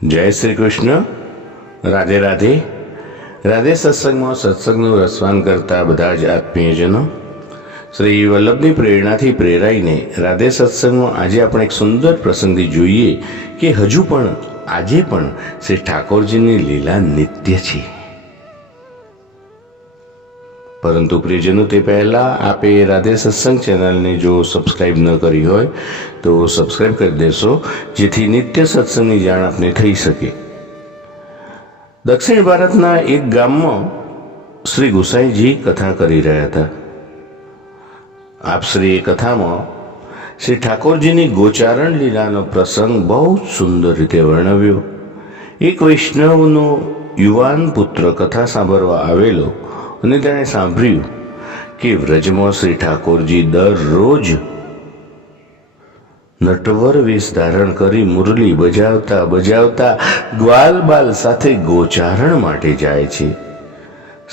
જય શ્રી કૃષ્ણ. રાધે રાધે. રાધે સત્સંગમાં સત્સંગનું રસવાન કરતા બધા જ આત્મીયજનો, શ્રી વલ્લભની પ્રેરણાથી પ્રેરાઈને રાધે સત્સંગમાં આજે આપણે એક સુંદર પ્રસંગથી જોઈએ કે હજુ પણ આજે પણ શ્રી ઠાકોરજીની લીલા નિત્ય છે. પરંતુ પ્રિયજનો, તે પહેલાં આપે રાધે સત્સંગ ચેનલને જો સબસ્ક્રાઈબ ન કરી હોય તો સબસ્ક્રાઈબ કરી દેશો, જેથી નિત્ય સત્સંગની જાણ આપને થઈ શકે. દક્ષિણ ભારતના એક ગામમાં શ્રી ગુસાઈજી કથા કરી રહ્યા હતા. આપ શ્રી એ કથામાં શ્રી ઠાકોરજીની ગોચારણ લીલાનો પ્રસંગ બહુ સુંદર રીતે વર્ણવ્યો. એક વૈષ્ણવનો યુવાન પુત્ર કથા સાંભળવા આવેલો અને તેણે સાંભળ્યું કે વ્રજમાં શ્રી ઠાકોરજી દરરોજ નટવર વેશ ધારણ કરી મુરલી બજાવતા બજાવતા ગ્વાલ બાલ સાથે ગોચારણ માટે જાય છે.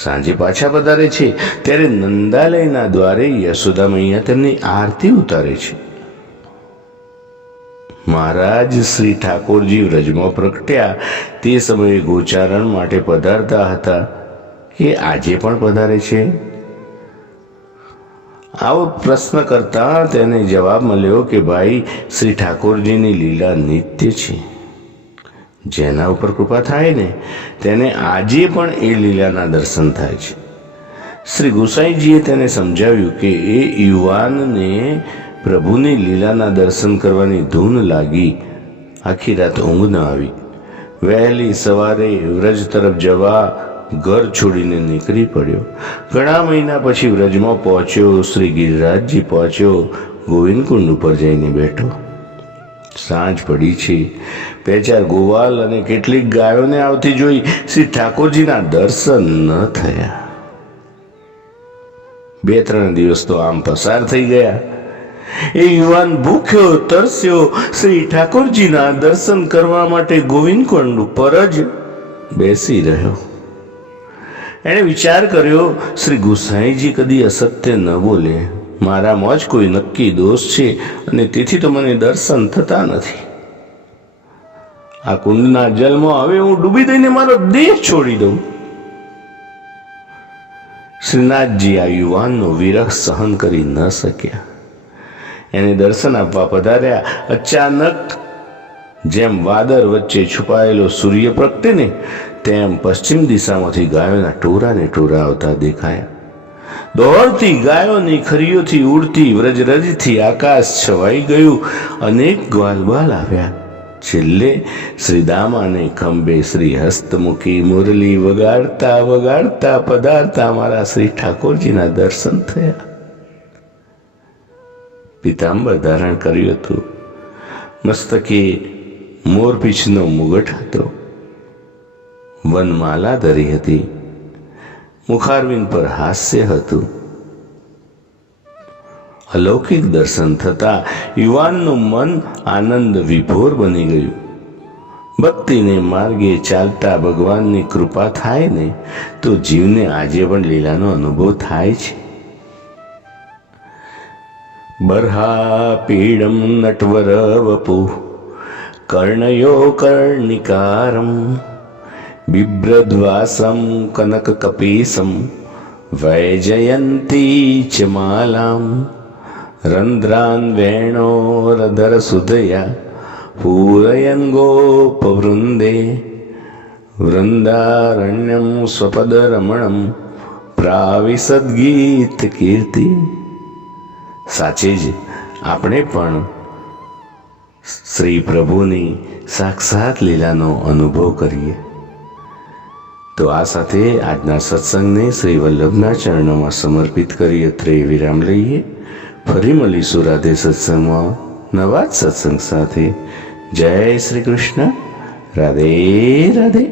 સાંજે પાછા પધારે છે ત્યારે નંદાલયના દ્વારે યશોદા મૈયા તેમની આરતી ઉતારે છે. મહારાજ શ્રી ઠાકોરજી વ્રજમાં પ્રગટ્યા તે સમયે ગોચારણ માટે પધારતા હતા કે આજે પણ પધારે છે? આવો પ્રશ્ન કરતા તેને જવાબ મળ્યો કે ભાઈ, શ્રી ઠાકોરજીની લીલા નિત્ય છે. જેના ઉપર કૃપા થાય ને તેને આજે પણ એ લીલાના દર્શન થાય છે. શ્રી ગુસાઈજીએ તેને સમજાવ્યું કે એ યુવાનને પ્રભુની લીલાના દર્શન કરવાની ધૂન લાગી, આખી રાત ઊંઘ ન આવી. વહેલી સવારે વ્રજ તરફ જવા ઘર છોડીને નીકળી પડ્યો. ઘણા મહિના પછી વ્રજમાં પહોંચ્યો. શ્રી ગિરિરાજજી પહોંચ્યો. ગોવિંદકુંડ ઉપર જઈને બેઠો. સાંજ પડી છે. બે ચાર ગોવાલ અને કેટલીક ગાયોને આવતી જોઈ શ્રી ઠાકોરજીના દર્શન ન થયા. 2-3 દિવસ તો આમ પસાર થઈ ગયા. એ યુવાન ભૂખ્યો તરસ્યો શ્રી ઠાકોરજીના દર્શન કરવા માટે ગોવિંદકુંડ ઉપર જ બેસી રહ્યો. એણે વિચાર કર્યો, શ્રી ગુસાઈજી કદી અસત્ય ન બોલે. મારામાં જ કોઈ નક્કી દોષ છે અને તેથી તો મને દર્શન થતા નથી. આ કુંડના જલમાં હવે હું ડૂબી દઈને મારો દેહ છોડી દઉં. શ્રીનાથજી આ યુવાનનો વિરહ સહન કરી ન શક્યા. એને દર્શન આપવા પધાર્યા. અચાનક જેમ વાદળ વચ્ચે છુપાયેલો સૂર્ય પ્રગટે ને તેમ પશ્ચિમ દિશામાંથી ગાયોના ટોરાને ટોરા આવતા દેખાયા. દોડતી ગાયોની ખરીઓથી ઉડતી વ્રજરજથી આકાશ છવાઈ ગયું. અનેક ગ્વાલબાલ આવ્યા. છેલ્લે શ્રીદામાને ખંભે શ્રી હસ્તમુખી મુરલી વગાડતા વગાડતા પધારતા મારા શ્રી ઠાકોરજીના દર્શન થયા. પિતાંબર ધારણ કર્યું હતું. મસ્તકે મોરપીંછનો મુગટ હતો. વનમાલા ધરી હતી. મુખારવિંદ પર હાસ્ય હતું. અલૌકિક દર્શન થતા યુવાનનું મન આનંદ વિભોર બની ગયું. ભક્તિને માર્ગે ચાલતા ભગવાનની કૃપા થાય ને તો જીવને આજે પણ લીલાનો અનુભવ થાય છે. બર્હા પીડમ નટવર વપુ કર્ણયો કર્ણિકારમ બિભ્રદ્વાસમ કનક કપીસમ વૈજયંતી ચ માલામ રંધ્રાન વેણોરધર સુધયા પૂરયન ગોપવૃંદે વૃંદારણ્યમ સ્વપદ રમણમ પ્રાવિસદ્ગીત કીર્તિ. સાચે જ આપણે પણ શ્રી પ્રભુની સાક્ષાત લીલાનો અનુભવ કરીએ. તો આ સાથે આજના સત્સંગને શ્રી વલ્લભના ચરણોમાં સમર્પિત કરી અત્રે વિરામ લઈએ. ફરી મળીશું રાધે સત્સંગમાં નવા જ સત્સંગ સાથે. જય શ્રી કૃષ્ણ. રાધે રાધે.